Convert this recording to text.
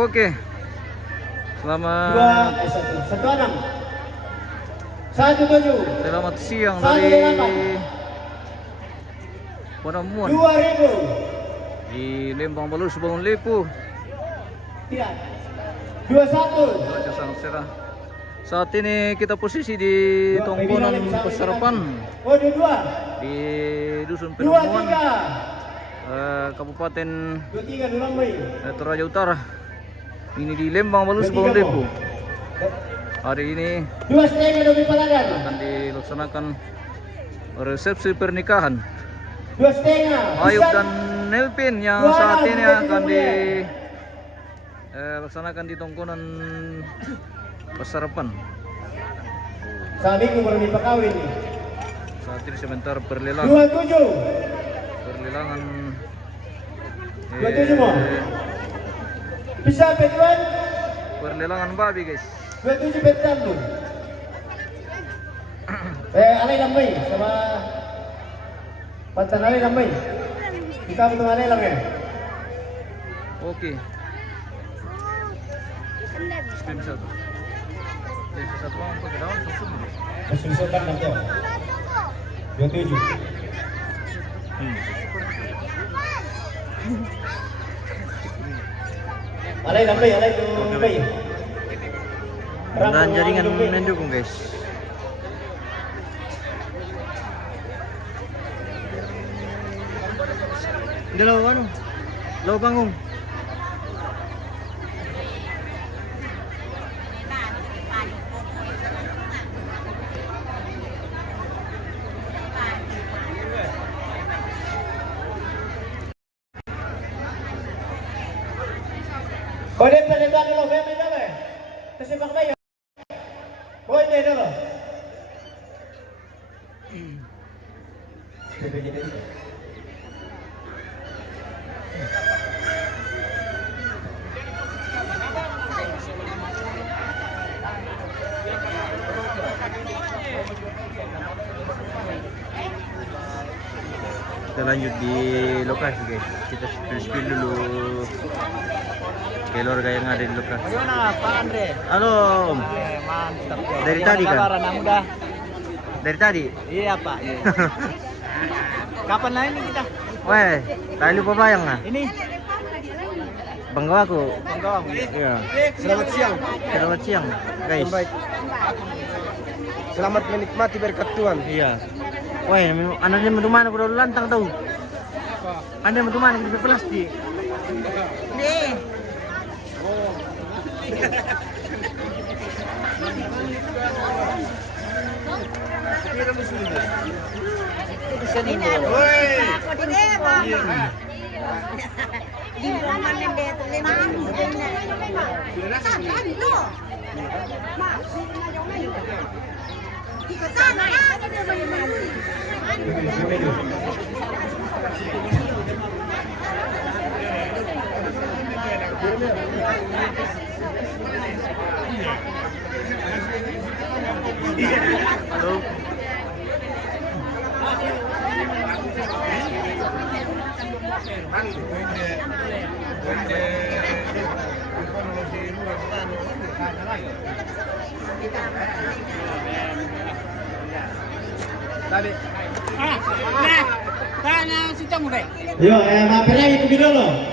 Oke. Selamat 16 selamat siang 17 dari 18 penemuan 2000 di Lembang Balus Bangun Lepu. tidak 21 Cuaca sangat cerah. Saat ini kita posisi di Tongkonan Pasarapan oh 22 di Dusun Penemuan 23 Kabupaten 23 Dulang Mei Toraja Utara. Ini di Lembang Balus Bangun Lepu. Hari ini 2,5 Domi Palagan akan dilaksanakan resepsi pernikahan 2,5 Ayub dan Nelpin yang saat ini akan dilaksanakan di Tongkonan Pasarapan. saat minggu baru dipakawin Saat ini sebentar perlelangan 27 mau bisa pejuan perlelangan babi guys. 27 betan lu alay lambai sama pantan alay lambai kita betul alay lang Oke. Screenshot. Screenshot mo ang pagdaon sa sunod. Masusukan na ito 27 alay lambai Dan jaringan mendukung guys. Dalawa ano? Dalawa panggung. Boleh pelitan dulu, boleh dulu. Tersepak bayi. Boleh dulu. Kita lanjut di lokasi guys. Kita spill dulu keluarga yang ada di lokasi. Bagaimana Pak Andre? Halo Om. Mantap. Dari tadi kan? Udah. Dari tadi? Iya Pak. Iya. Kapan lain nih kita? Weh, tadi lupa bayang nah. Ini. Bangga aku. Bangga. Iya. Selamat siang. Selamat siang guys. Selamat menikmati berkat Tuhan. Iya. Weh, anaknya mentumana kuda lantang tahu. Anda mentumana di plastik. Nih. Halo. Yo, mampir lagi ke video lo.